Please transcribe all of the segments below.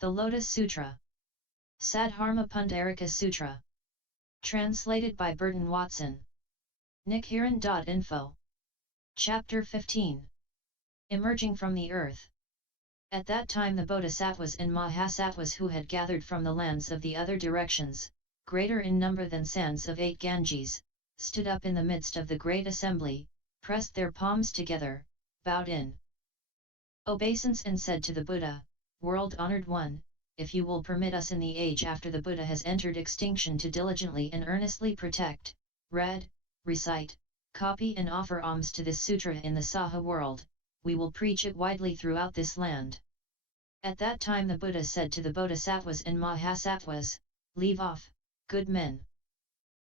The Lotus Sutra. Sadharma Pundarika Sutra. Translated by Burton Watson. Nichiren.info. Chapter 15. Emerging from the earth. At that time the bodhisattvas and mahasattvas who had gathered from the lands of the other directions, greater in number than sands of 8 Ganges, stood up in the midst of the great assembly, pressed their palms together, bowed in obeisance and said to the Buddha, "World-honored one, if you will permit us in the age after the Buddha has entered extinction to diligently and earnestly protect, read, recite, copy and offer alms to this sutra in the Saha world, we will preach it widely throughout this land." At that time the Buddha said to the bodhisattvas and mahasattvas, "Leave off, good men.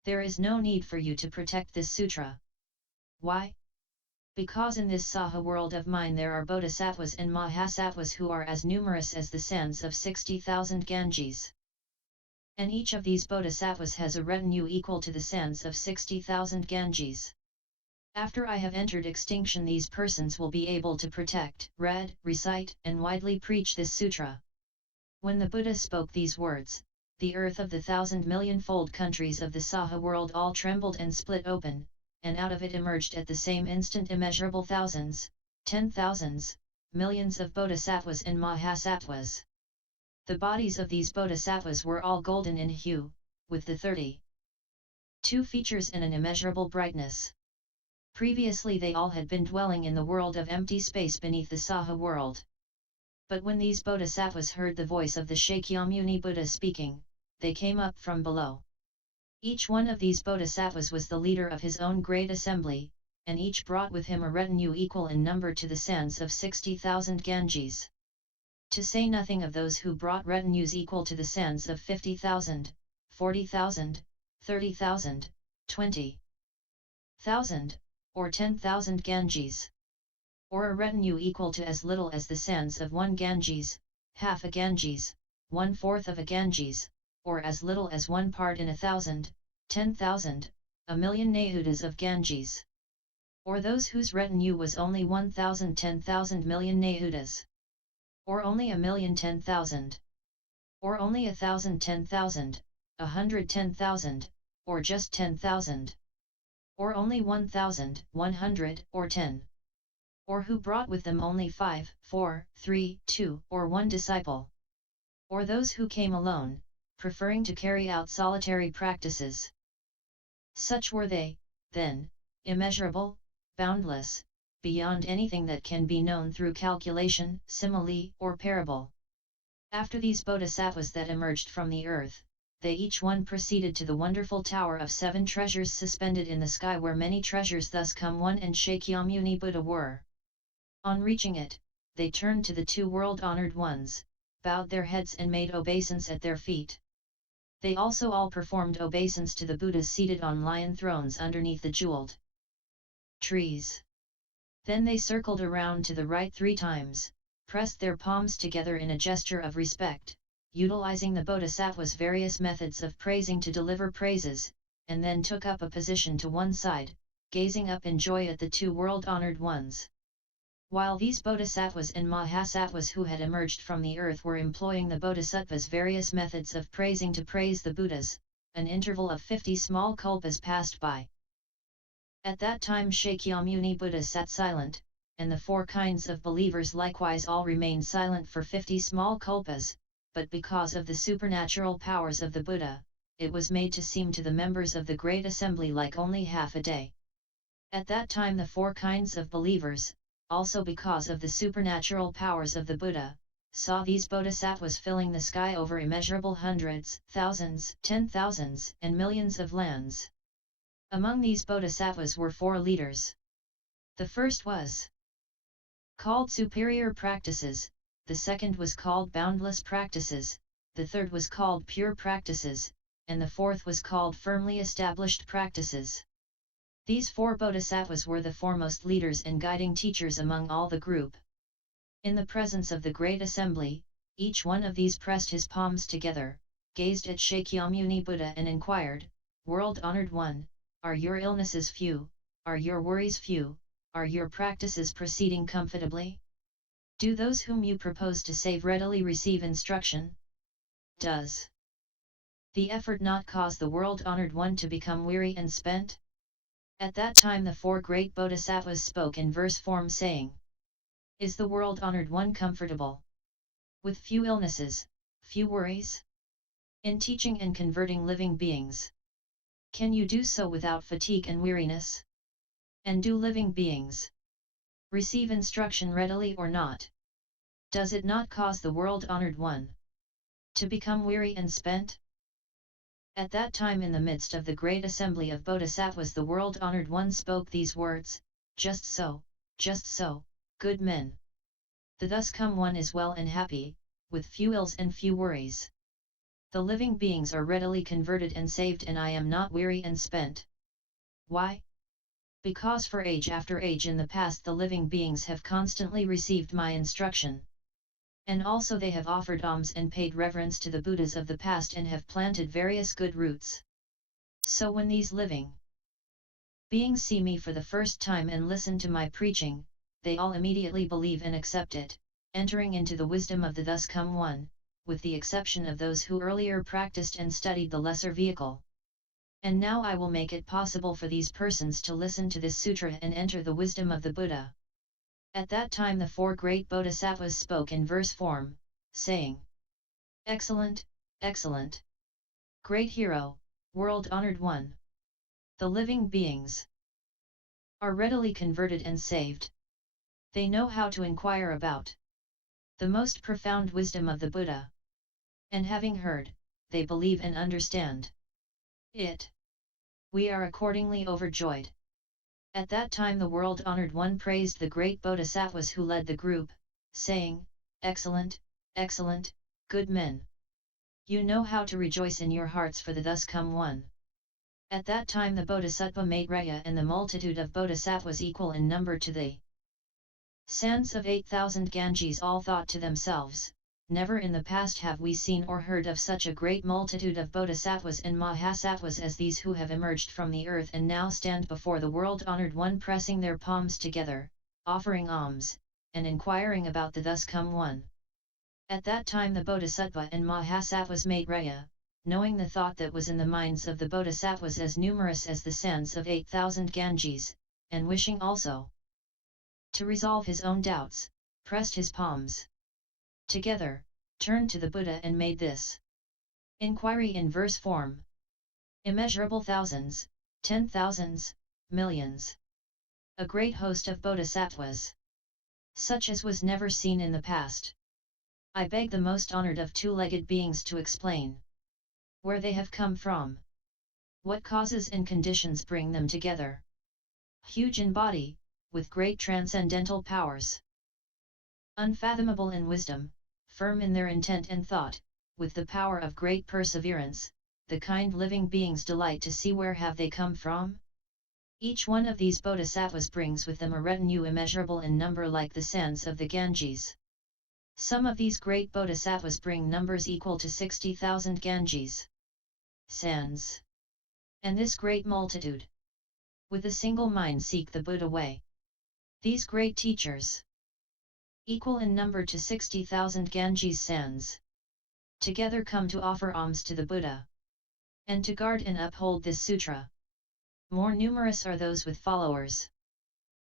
There is no need for you to protect this sutra." Why? Because in this Saha world of mine there are bodhisattvas and mahasattvas who are as numerous as the sands of 60,000 Ganges. And each of these bodhisattvas has a retinue equal to the sands of 60,000 Ganges. After I have entered extinction these persons will be able to protect, read, recite, and widely preach this sutra. When the Buddha spoke these words, the earth of the 1,000,000,000-fold countries of the Saha world all trembled and split open, and out of it emerged at the same instant immeasurable thousands, 10,000s, millions of bodhisattvas and mahasattvas. The bodies of these bodhisattvas were all golden in hue, with the 32 features and an immeasurable brightness. Previously they all had been dwelling in the world of empty space beneath the Saha world. But when these bodhisattvas heard the voice of the Shakyamuni Buddha speaking, they came up from below. Each one of these bodhisattvas was the leader of his own great assembly, and each brought with him a retinue equal in number to the sands of 60,000 Ganges. To say nothing of those who brought retinues equal to the sands of 50,000, 40,000, 30,000, 20,000, or 10,000 Ganges. Or a retinue equal to as little as the sands of 1 Ganges, half a Ganges, 1/4 of a Ganges, or as little as 1 part in 1,000, 10,000, a million Nahudas of Ganges. Or those whose retinue was only 1,000 10,000 million Nahudas. Or only 1,000,000 10,000. Or only 1,000 10,000, 100 10,000, or just 10,000. Or only 1,000, 100, or 10. Or who brought with them only 5, 4, 3, 2, or 1 disciple. Or those who came alone, preferring to carry out solitary practices. Such were they, then, immeasurable, boundless, beyond anything that can be known through calculation, simile, or parable. After these bodhisattvas that emerged from the earth, they each one proceeded to the wonderful tower of 7 treasures suspended in the sky where many treasures thus come one and Shakyamuni Buddha were. On reaching it, they turned to the 2 world-honored ones, bowed their heads and made obeisance at their feet. They also all performed obeisance to the Buddhas seated on lion thrones underneath the jeweled trees. Then they circled around to the right 3 times, pressed their palms together in a gesture of respect, utilizing the bodhisattva's various methods of praising to deliver praises, and then took up a position to one side, gazing up in joy at the 2 world-honored ones. While these bodhisattvas and mahasattvas who had emerged from the earth were employing the bodhisattva's various methods of praising to praise the Buddhas, an interval of 50 small kalpas passed by. At that time Shakyamuni Buddha sat silent, and the 4 kinds of believers likewise all remained silent for 50 small kalpas, but because of the supernatural powers of the Buddha, it was made to seem to the members of the great assembly like only half a day. At that time the 4 kinds of believers, also because of the supernatural powers of the Buddha, saw these bodhisattvas filling the sky over immeasurable hundreds, thousands, 10,000s, and millions of lands. Among these bodhisattvas were 4 leaders. The first was called superior practices, the second was called boundless practices, the third was called pure practices, and the fourth was called firmly established practices. These 4 bodhisattvas were the foremost leaders and guiding teachers among all the group. In the presence of the great assembly, each one of these pressed his palms together, gazed at Shakyamuni Buddha and inquired, "World-honored one, are your illnesses few, are your worries few, are your practices proceeding comfortably?" Do those whom you propose to save readily receive instruction? Does the effort not cause the world-honored one to become weary and spent? At that time the four great bodhisattvas spoke in verse form saying, is the world-honored one comfortable? With few illnesses, few worries? In teaching and converting living beings. Can you do so without fatigue and weariness? And do living beings receive instruction readily or not? Does it not cause the world-honored one to become weary and spent? At that time in the midst of the great assembly of bodhisattvas the world-honored one spoke these words, just so, good men. The thus come one is well and happy, with few ills and few worries. The living beings are readily converted and saved and I am not weary and spent. Why? Because for age after age in the past the living beings have constantly received my instruction. And also they have offered alms and paid reverence to the Buddhas of the past and have planted various good roots. So when these living beings see me for the first time and listen to my preaching, they all immediately believe and accept it, entering into the wisdom of the thus come one, with the exception of those who earlier practiced and studied the lesser vehicle. And now I will make it possible for these persons to listen to this sutra and enter the wisdom of the Buddha. At that time the four great bodhisattvas spoke in verse form, saying, excellent, excellent. Great hero, world-honored one. The living beings are readily converted and saved. They know how to inquire about the most profound wisdom of the Buddha. And having heard, they believe and understand it. We are accordingly overjoyed. At that time the world-honored one praised the great bodhisattvas who led the group, saying, excellent, excellent, good men. You know how to rejoice in your hearts for the thus come one. At that time the bodhisattva Maitreya and the multitude of bodhisattvas equal in number to the sands of 8,000 Ganges all thought to themselves, never in the past have we seen or heard of such a great multitude of bodhisattvas and mahasattvas as these who have emerged from the earth and now stand before the world-honored one pressing their palms together, offering alms, and inquiring about the thus come one. At that time the bodhisattva and mahasattvas Maitreya, knowing the thought that was in the minds of the bodhisattvas as numerous as the sands of 8,000 Ganges, and wishing also to resolve his own doubts, pressed his palms together, turned to the Buddha and made this inquiry in verse form. Immeasurable thousands, 10,000s, millions. A great host of bodhisattvas, such as was never seen in the past. I beg the most honored of two-legged beings to explain where they have come from. What causes and conditions bring them together? Huge in body, with great transcendental powers. Unfathomable in wisdom, firm in their intent and thought, with the power of great perseverance, the kind living beings delight to see where have they come from? Each one of these bodhisattvas brings with them a retinue immeasurable in number like the sands of the Ganges. Some of these great bodhisattvas bring numbers equal to 60,000 Ganges sands. And this great multitude, with a single mind seek the Buddha way. These great teachers, equal in number to 60,000 Ganges sands, together come to offer alms to the Buddha, and to guard and uphold this sutra. More numerous are those with followers,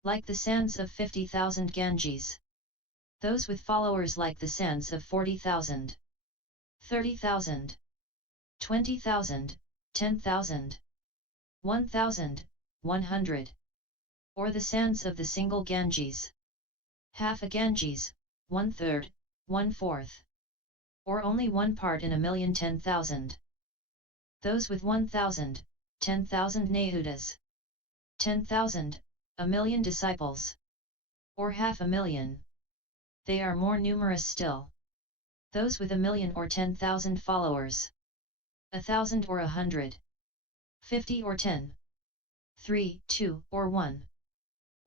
like the sands of 50,000 Ganges. Those with followers like the sands of 40,000, 30,000, 20,000, 10,000, 1,000, 100. Or the sands of the single Ganges. Half a Ganges, 1/3, 1/4. Or only one part in a million 10,000. Those with 1,000, 10,000 Nahudas. 10,000, a million disciples. Or 500,000. They are more numerous still. Those with 1,000,000 or 10,000 followers. 1,000 or 100. 50 or 10. 3, 2 or 1.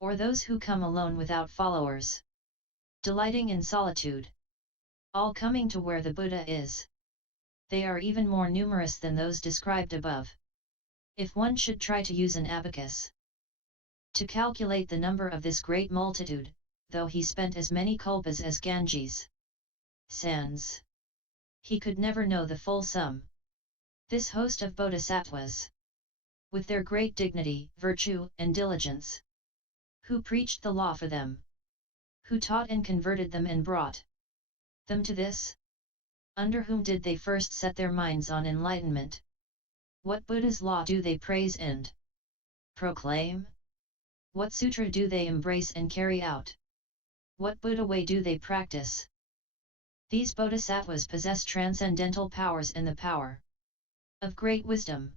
Or those who come alone without followers, delighting in solitude, all coming to where the Buddha is. They are even more numerous than those described above. If one should try to use an abacus to calculate the number of this great multitude, though he spent as many kalpas as Ganges sands. He could never know the full sum. This host of bodhisattvas, with their great dignity, virtue, and diligence, who preached the law for them, who taught and converted them and brought them to this, under whom did they first set their minds on enlightenment? What Buddha's law do they praise and proclaim? What sutra do they embrace and carry out? What Buddha way do they practice? These bodhisattvas possess transcendental powers and the power of great wisdom.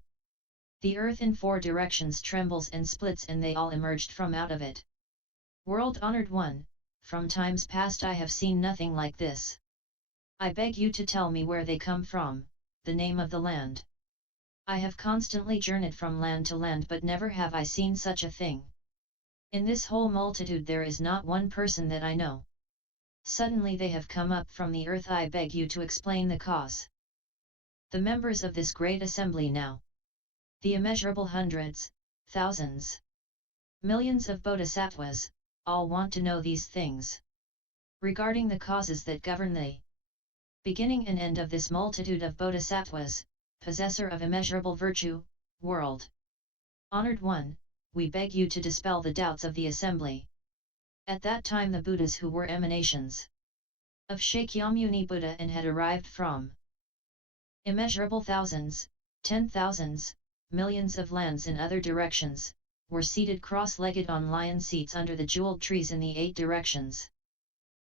The earth in 4 directions trembles and splits, and they all emerged from out of it. World-honored one, from times past I have seen nothing like this. I beg you to tell me where they come from, the name of the land. I have constantly journeyed from land to land, but never have I seen such a thing. In this whole multitude there is not one person that I know. Suddenly they have come up from the earth. I beg you to explain the cause. The members of this great assembly now, the immeasurable hundreds, thousands, millions of bodhisattvas, all want to know these things. Regarding the causes that govern the beginning and end of this multitude of bodhisattvas, possessor of immeasurable virtue, world honored one, we beg you to dispel the doubts of the assembly. At that time the Buddhas, who were emanations of Shakyamuni Buddha and had arrived from immeasurable thousands, 10,000s, millions of lands in other directions, were seated cross-legged on lion seats under the jeweled trees in the 8 directions.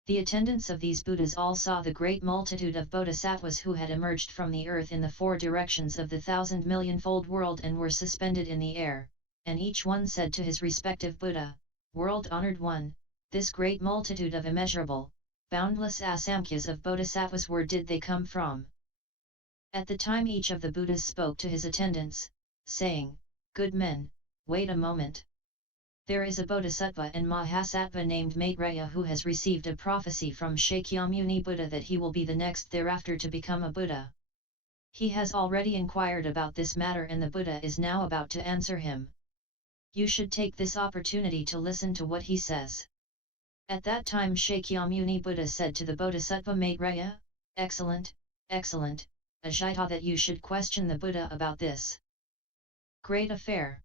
The attendants of these Buddhas all saw the great multitude of bodhisattvas who had emerged from the earth in the 4 directions of the 1,000,000,000-fold world and were suspended in the air, and each one said to his respective Buddha, world-honored one, this great multitude of immeasurable, boundless asamkhya's of bodhisattvas, where did they come from? At the time each of the Buddhas spoke to his attendants, saying, good men, wait a moment. There is a bodhisattva and mahasattva named Maitreya who has received a prophecy from Shakyamuni Buddha that he will be the next thereafter to become a Buddha. He has already inquired about this matter and the Buddha is now about to answer him. You should take this opportunity to listen to what he says. At that time Shakyamuni Buddha said to the bodhisattva Maitreya, excellent, excellent, Ajita, that you should question the Buddha about this great affair.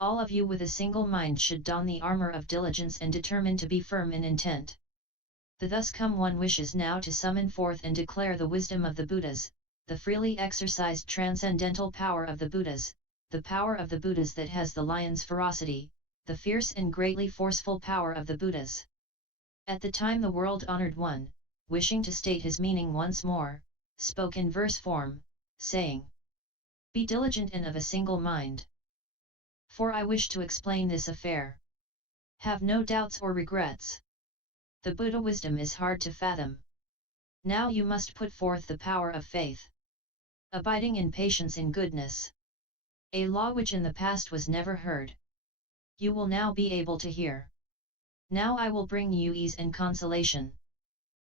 All of you with a single mind should don the armor of diligence and determine to be firm in intent. The thus come one wishes now to summon forth and declare the wisdom of the Buddhas, the freely exercised transcendental power of the Buddhas, the power of the Buddhas that has the lion's ferocity, the fierce and greatly forceful power of the Buddhas. At the time the world-honored one, wishing to state his meaning once more, spoke in verse form, saying, be diligent and of a single mind. For I wish to explain this affair. Have no doubts or regrets. The Buddha wisdom is hard to fathom. Now you must put forth the power of faith, abiding in patience in goodness. A law which in the past was never heard. You will now be able to hear. Now I will bring you ease and consolation.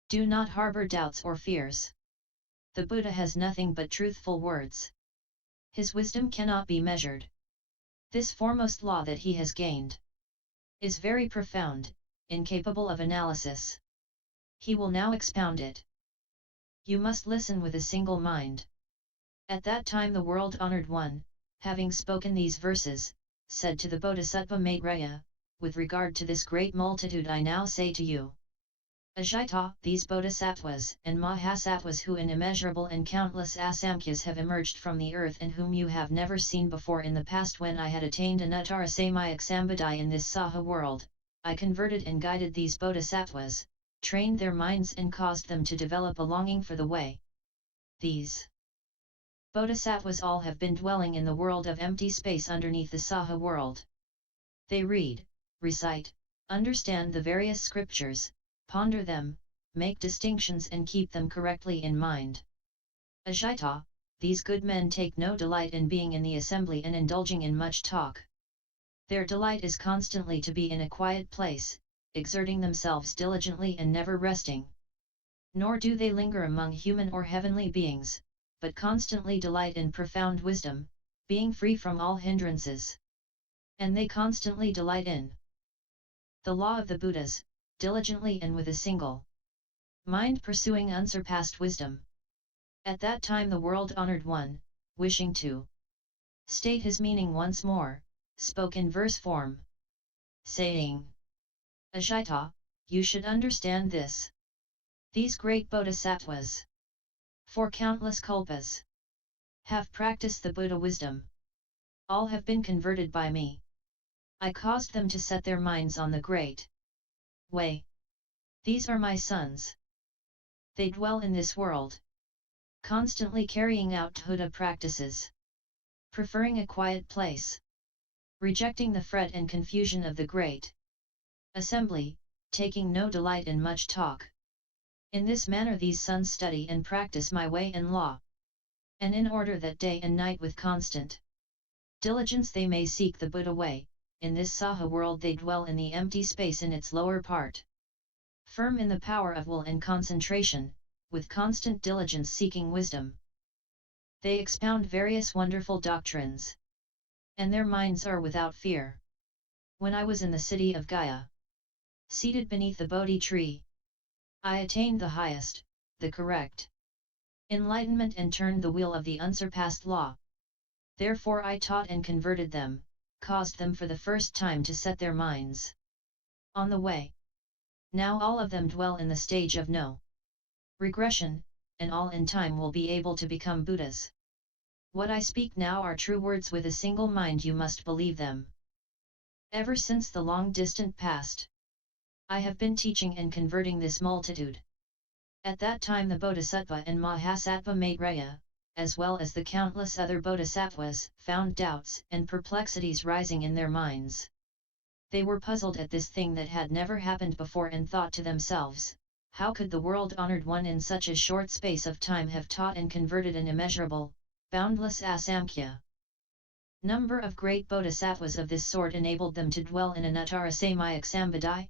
Do not harbor doubts or fears. The Buddha has nothing but truthful words. His wisdom cannot be measured. This foremost law that he has gained is very profound, incapable of analysis. He will now expound it. You must listen with a single mind. At that time the world-honored one, having spoken these verses, said to the bodhisattva Maitreya, with regard to this great multitude I now say to you, Ajita, these bodhisattvas and mahasattvas who in immeasurable and countless asamkhyas have emerged from the earth and whom you have never seen before in the past, when I had attained anuttara-samyak-sambodhi in this Saha world, I converted and guided these bodhisattvas, trained their minds and caused them to develop a longing for the way. These bodhisattvas all have been dwelling in the world of empty space underneath the Saha world. They read, recite, understand the various scriptures, ponder them, make distinctions and keep them correctly in mind. Ajita, these good men take no delight in being in the assembly and indulging in much talk. Their delight is constantly to be in a quiet place, exerting themselves diligently and never resting. Nor do they linger among human or heavenly beings, but constantly delight in profound wisdom, being free from all hindrances. And they constantly delight in the law of the Buddhas, diligently and with a single mind pursuing unsurpassed wisdom. At that time the world-honored one, wishing to state his meaning once more, spoke in verse form, saying, Ajita, you should understand this. These great bodhisattvas, for countless kalpas, have practiced the Buddha wisdom. All have been converted by me. I caused them to set their minds on the great way. These are my sons. They dwell in this world, constantly carrying out Buddha practices, preferring a quiet place, rejecting the fret and confusion of the great assembly, taking no delight in much talk. In this manner these sons study and practice my way and law, and in order that day and night with constant diligence they may seek the Buddha way, in this Saha world they dwell in the empty space in its lower part, firm in the power of will and concentration, with constant diligence seeking wisdom. They expound various wonderful doctrines, and their minds are without fear. When I was in the city of Gaya, seated beneath the Bodhi tree, I attained the highest, the correct enlightenment and turned the wheel of the unsurpassed law. Therefore I taught and converted them, caused them for the first time to set their minds on the way. Now all of them dwell in the stage of no regression, and all in time will be able to become Buddhas. What I speak now are true words with a single mind, you must believe them. Ever since the long distant past, I have been teaching and converting this multitude. At that time the Bodhisattva and Mahasattva Maitreya, as well as the countless other bodhisattvas, found doubts and perplexities rising in their minds. They were puzzled at this thing that had never happened before and thought to themselves, how could the world-honored one in such a short space of time have taught and converted an immeasurable, boundless asamkhya number of great bodhisattvas of this sort, enabled them to dwell in anuttara-samyak-sambodhi?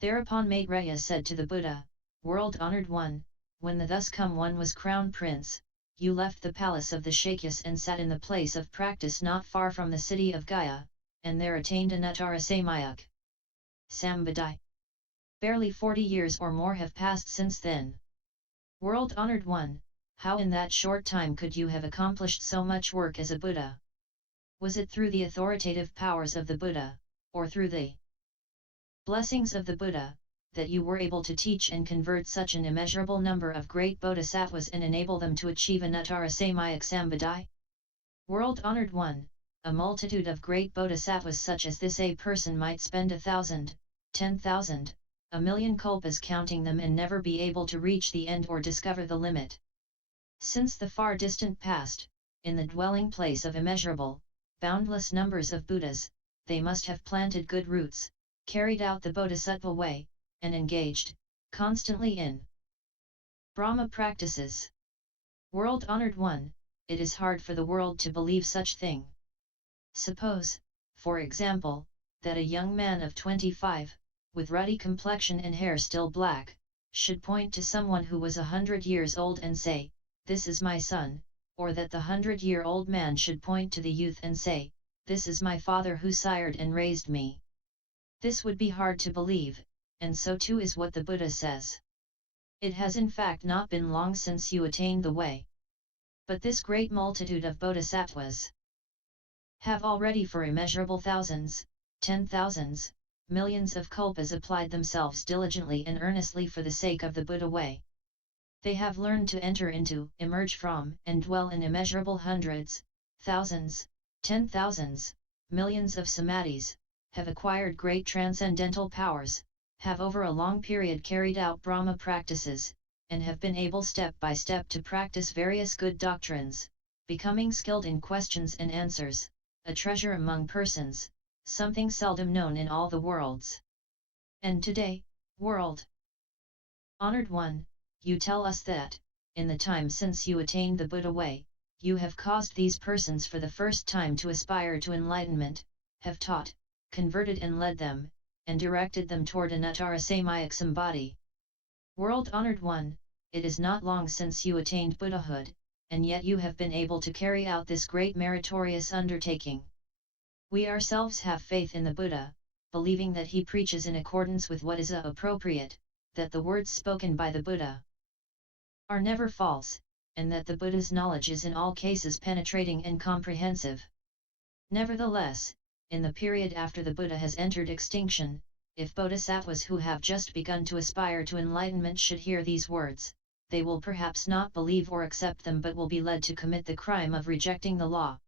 Thereupon Maitreya said to the Buddha, World-honored one, when the thus come one was crown prince, you left the palace of the Shakyas and sat in the place of practice not far from the city of Gaya, and there attained anuttara-samyak-sambodhi. Barely 40 years or more have passed since then. World-honored one, how in that short time could you have accomplished so much work as a Buddha? Was it through the authoritative powers of the Buddha, or through the blessings of the Buddha, that you were able to teach and convert such an immeasurable number of great bodhisattvas and enable them to achieve anuttara-samyak-sambodhi? World-honored one, a multitude of great bodhisattvas such as this a person might spend 1,000, 10,000, 1,000,000 kalpas counting them and never be able to reach the end or discover the limit. Since the far distant past, in the dwelling place of immeasurable, boundless numbers of Buddhas, they must have planted good roots, carried out the bodhisattva way, and engaged constantly in Brahma practices. World-honored one, it is hard for the world to believe such thing. Suppose, for example, that a young man of 25, with ruddy complexion and hair still black, should point to someone who was 100 years old and say, "This is my son," or that the 100-year-old man should point to the youth and say, "This is my father who sired and raised me." This would be hard to believe, and so too is what the Buddha says. It has in fact not been long since you attained the way. But this great multitude of bodhisattvas have already for immeasurable thousands, 10,000s, millions of kalpas applied themselves diligently and earnestly for the sake of the Buddha way. They have learned to enter into, emerge from, and dwell in immeasurable hundreds, thousands, 10,000s, millions of samadhis, have acquired great transcendental powers, have over a long period carried out Brahma practices, and have been able step by step to practice various good doctrines, becoming skilled in questions and answers, a treasure among persons, something seldom known in all the worlds. And today, world honored one, you tell us that, in the time since you attained the Buddha way, you have caused these persons for the first time to aspire to enlightenment, have taught, converted and led them, and directed them toward anuttara-samyak-sambodhi. World-honored one, it is not long since you attained Buddhahood, and yet you have been able to carry out this great meritorious undertaking. We ourselves have faith in the Buddha, believing that he preaches in accordance with what is appropriate, that the words spoken by the Buddha are never false, and that the Buddha's knowledge is in all cases penetrating and comprehensive. Nevertheless, in the period after the Buddha has entered extinction, if bodhisattvas who have just begun to aspire to enlightenment should hear these words, they will perhaps not believe or accept them but will be led to commit the crime of rejecting the law.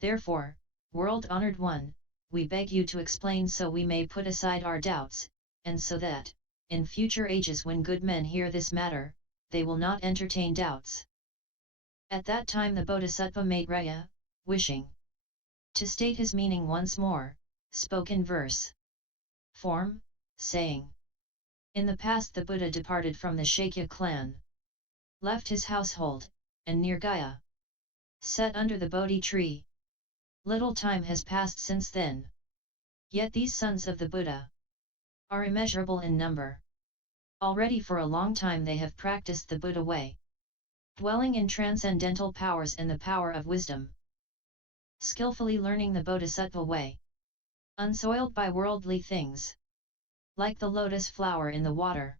Therefore, world-honored one, we beg you to explain so we may put aside our doubts, and so that, in future ages when good men hear this matter, they will not entertain doubts. At that time the Bodhisattva Maitreya, wishing to state his meaning once more, spoke in verse form, saying, in the past the Buddha departed from the Shakya clan, left his household, and near Gaya, set under the Bodhi tree. Little time has passed since then. Yet these sons of the Buddha are immeasurable in number. Already for a long time they have practiced the Buddha way, dwelling in transcendental powers and the power of wisdom, skillfully learning the bodhisattva way, unsoiled by worldly things, like the lotus flower in the water,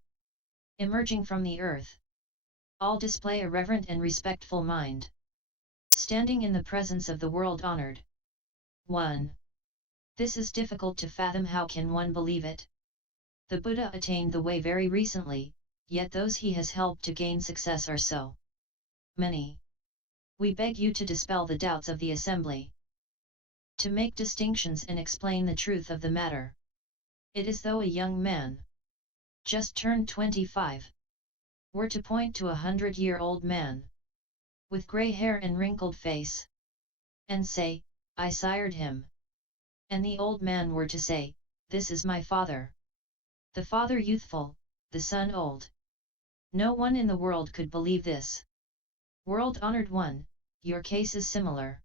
emerging from the earth. All display a reverent and respectful mind, standing in the presence of the world-honored one. This is difficult to fathom. How can one believe it? The Buddha attained the way very recently, yet those he has helped to gain success are so many. We beg you to dispel the doubts of the assembly, to make distinctions and explain the truth of the matter. It is though a young man, just turned 25, were to point to 100-year-old man, with grey hair and wrinkled face, and say, I sired him. And the old man were to say, this is my father. The father youthful, the son old. No one in the world could believe this. World-honored one, your case is similar.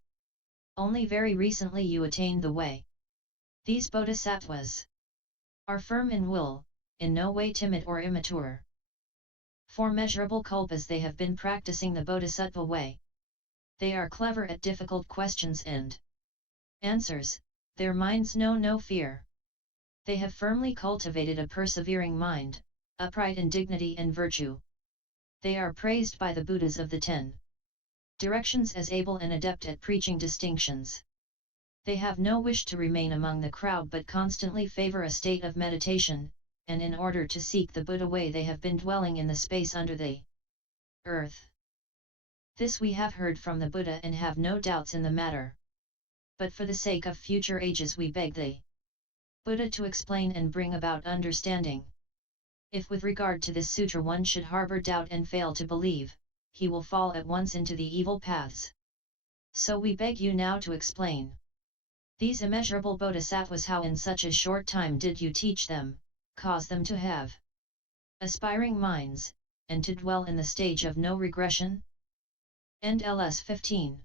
Only very recently you attained the way. These bodhisattvas are firm in will, in no way timid or immature. For measurable kalpas they have been practicing the bodhisattva way. They are clever at difficult questions and answers, their minds know no fear. They have firmly cultivated a persevering mind, upright in dignity and virtue. They are praised by the Buddhas of the 10 directions as able and adept at preaching distinctions. They have no wish to remain among the crowd but constantly favor a state of meditation, and in order to seek the Buddha way they have been dwelling in the space under the earth. This we have heard from the Buddha and have no doubts in the matter. But for the sake of future ages we beg the Buddha to explain and bring about understanding. If with regard to this sutra one should harbor doubt and fail to believe, he will fall at once into the evil paths. So we beg you now to explain these immeasurable bodhisattvas. How in such a short time did you teach them, cause them to have aspiring minds, and to dwell in the stage of no regression? End LS 15.